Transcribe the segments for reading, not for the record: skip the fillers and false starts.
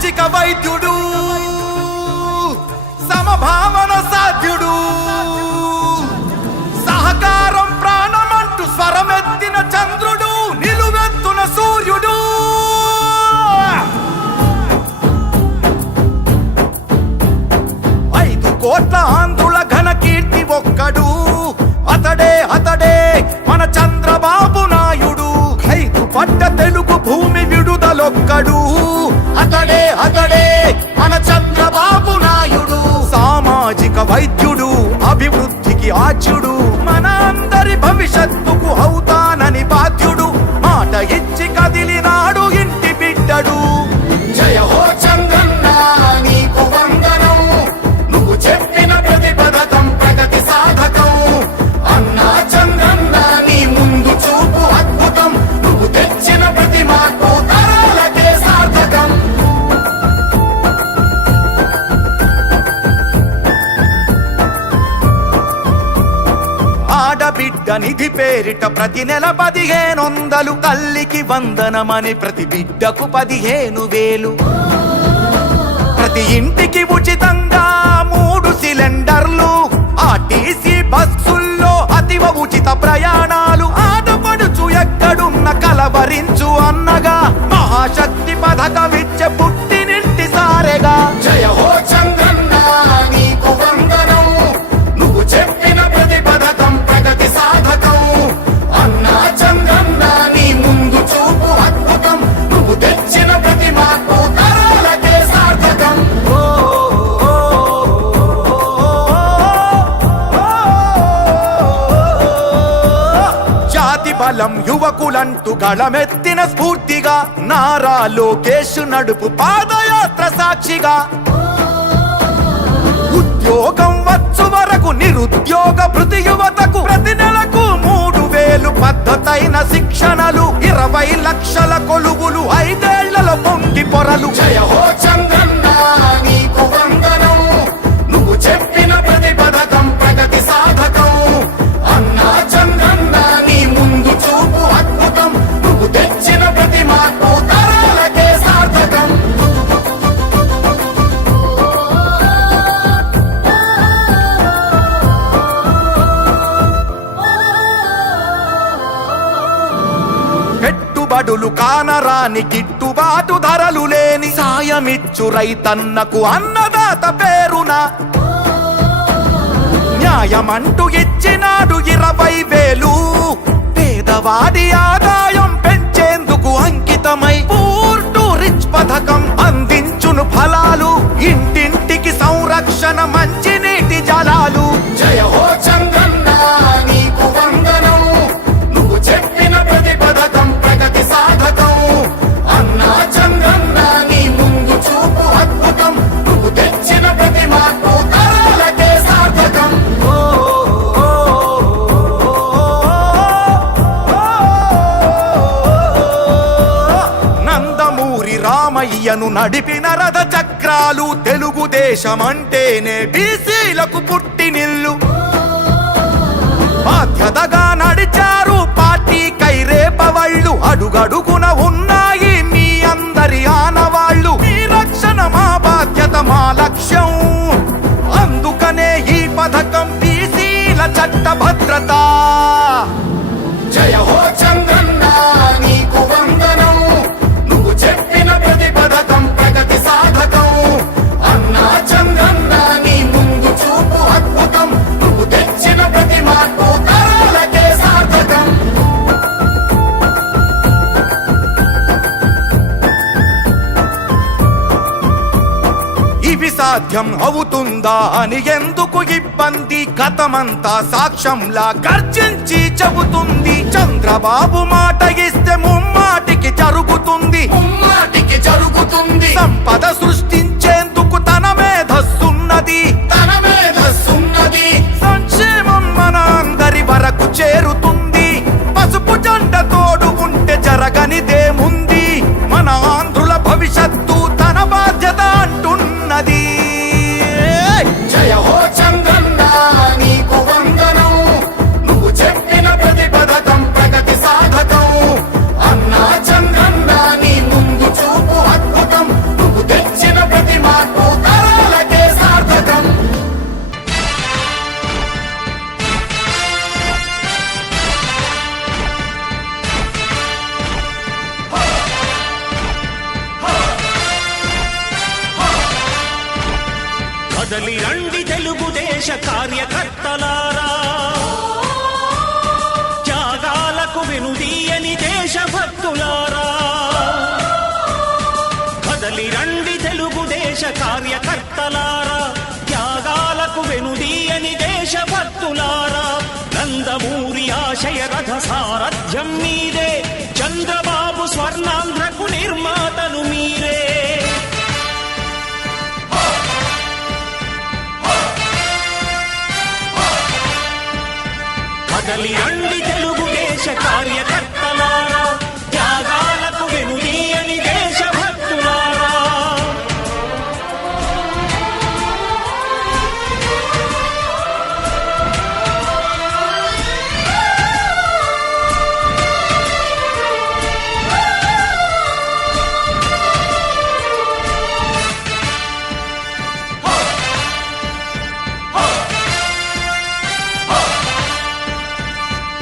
సామాజిక వైద్యుడు, సమభావన సాధ్యుడు, సహకారం ప్రాణమంటూ స్వరమెత్తిన చంద్రుడు, నిలువెత్తున సూర్యుడు. 5 కోట్ల ఆంధ్రుల ఘన కీర్తి ఒక్కడు, అతడే అతడే మన చంద్రబాబు నాయుడు. 5 పట్ట తెలుగు భూమి విడుదలొక్కడు, అతడే అతడే మన చంద్రబాబు నాయుడు. సామాజిక వైద్యుడు, అభివృద్ధికి ఆచ్యుడు, మన అందరి భవిష్యత్తుకు అవుతానని బాధ్యుడు. మాట ఇచ్చి కదిలినాడు ఇంటి బిడ్డడు. జయ హో చంద్రన్న నీకు వందనం, నువ్వు చెప్పిన ప్రతి పథకం ప్రగతి సాధకం. అన్నా చంద్రన్న నీ ముందు చూపు అద్భుతం, నువ్వు తెచ్చిన ప్రతి మార్పు తరాలకే సార్థకం. ఆడబిడ్డ నిధి పేరిట ప్రతి నెల 1500, తల్లికి వందనమని ప్రతి బిడ్డకు 15,000. ప్రతి ఇంటికి ఉచితంగా 3 సిలిండర్లు, ఆర్టీసీ బస్సుల్లో అతివ ఉచిత ప్రయాణాలు. ఆడపడుచు ఎక్కడున్న కలవరించు అన్నగా, మహాశక్తి పథకమిచ్చే పుట్టినింటి సారెగా. జయ హో చంద్రన్న నీకు వందనం, నువ్వు చెప్పిన ప్రతి పథకం ప్రగతి సాధకం. అన్నా చంద్రన్న నీ ముందు చూపు అద్భుతం, నువ్వు తెచ్చిన ప్రతి మార్పు తరాలకే సార్థకం. జాతి బలం యువకులంటూ గళమెత్తిన స్ఫూర్తిగా, నారా లోకేష్ నడుపు పాదయాత్ర సాక్షిగా. ఉద్యోగం వచ్చు వరకు నిరుద్యోగ భృతి యువతకు, ప్రతి నెలకు 3,000 పద్ధతైన శిక్షణలు, 20 లక్షల కొలువులు, 5 ఏళ్లలో పొంగి పొరలు. జయ హో చంద్రన్న నీకు వందనం, నువ్వు చెప్పిన ప్రతి పథకం ప్రగతి సాధకం. అన్నా చంద్రన్న నీ ముందు చూపు అద్భుతం, నువ్వు తెచ్చిన ప్రతి మార్పు తరాలకే సార్థకం. పెట్టుబడులు కానరాని, గిట్టుబాటు ధరలు లేని, సాయమిచ్చు రైతన్నకు అన్నదాత పేరున. న్యాయమంటూ ఇచ్చినాడు 20,000, పేదవాడి ఆదాయం పెంచేందుకు అంకితమై పూర్ టు రిచ్ పథకం అందించును ఫలాలు. ఇంటింటికి సంరక్షణ, మంచినీటి జలాలు. జయ హో చంద్రన్న నీకు వందనం, నువ్వు చెప్పిన ప్రతి పథకం ప్రగతి సాధకం. అన్నా చంద్రన్న నీ ముందు చూపు అద్భుతం, నువ్వు తెచ్చిన ప్రతి మార్పు తరాలకే సార్థకం. నందమూరి రామయ్యను నడిపిన రథ చక్రాలు, తెలుగుదేశమంటేనే బీసీలకు పుట్టినిల్లు. బాధ్యతగా నడిచారు పార్టీ కైరేపవళ్ళు, అడుగడుగున ఉన్నాయి మీ అందరి ఆనవాళ్ళు. మీ రక్షణ మా బాధ్యత, మా లక్ష్యం, అందుకనే ఈ పథకం బీసీల చట్ట భద్రత. జయ హో చంద్రన్న నీకు వందనం, నువ్వు చెప్పిన ప్రతి పథకం ప్రగతి సాధకం. అన్నా చంద్రన్న నీ ముందు చూపు అద్భుతం, నువ్వు తెచ్చిన ప్రతి మార్పు తరాలకే సార్థకం. ఇవి సాధ్యం అవుతుందా అని ఎందుకు ఇబ్బంది, గతమంతా సాక్ష్యంలా గర్జించి చెబుతుంది. చంద్రబాబు మాట ఇస్తే ముమ్మాటికి జరుగుతుంది, ముమ్మాటికి జరుగుతుంది. సంపద సృష్టించేందుకు తన మేధస్సున్నది, తన మేధస్సున్నది. సంక్షేమం మన అందరి వరకు చేరుతుంది. పసుపు జెండ తోడు ఉంటే జరగనిదేముంది, మన ఆంధ్రుల భవిష్యత్తు తన బాధ్యత అంటున్నది. జయ హో చంద్రన్న నీకు వందనం, నువ్వు చెప్పిన ప్రతి పథకం ప్రగతి సాధకం. అన్నా చంద్రన్న కదలి రండి తెలుగుదేశ కార్యకర్తలారా, త్యాగాలకు వెనుదీయని దేశభక్తులారా. కదలి రండి తెలుగుదేశ కార్యకర్తలారా, త్యాగాలకు వెనుదీయని దేశభక్తులారా. నందమూరి ఆశయ రథ సారథ్యం మీదే, చంద్రబాబు స్వర్ణాంధ్రకు నిర్మాతలు మీరే. కదలి రండి తెలుగుదేశ కార్యకర్తలారా, త్యాగాలకు వెనుదీయని దేశభక్తులారా.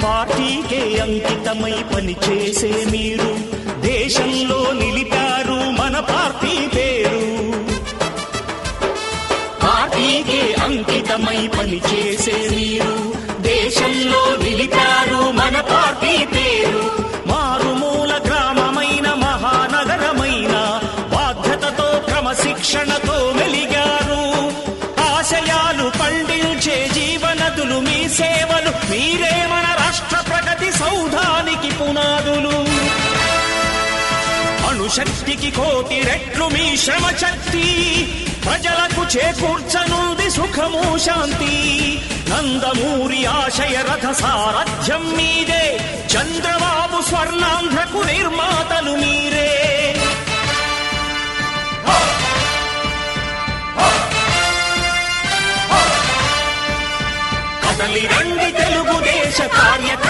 పార్టీకే అంకితమై పనిచేసే మీరు దేశంలో నిలిపారు మన పార్టీ పేరు. పార్టీకే అంకితమై పనిచేసే మీరు దేశంలో నిలిపారు మన పార్టీ పేరు. మారుమూల గ్రామమైన మహానగరమైన బాధ్యతతో క్రమశిక్షణతో మెలిగారు. ఆశయాలు పండించే జీవనదులు మీ సేవలు, మీరే మన రాష్ట్ర ప్రగతి సౌధానికి పునాదులు. అణుశక్తికి కోటి రెట్లు మీ శ్రమ శక్తి, ప్రజలకు చేకూర్చనుంది సుఖము శాంతి. నందమూరి ఆశయ రథ సారథ్యం మీదే, చంద్రబాబు స్వర్ణాంధ్రకు నిర్మాతలు మీరే. కదలి రండి తెలుగుదేశ కార్యకర్తలారా,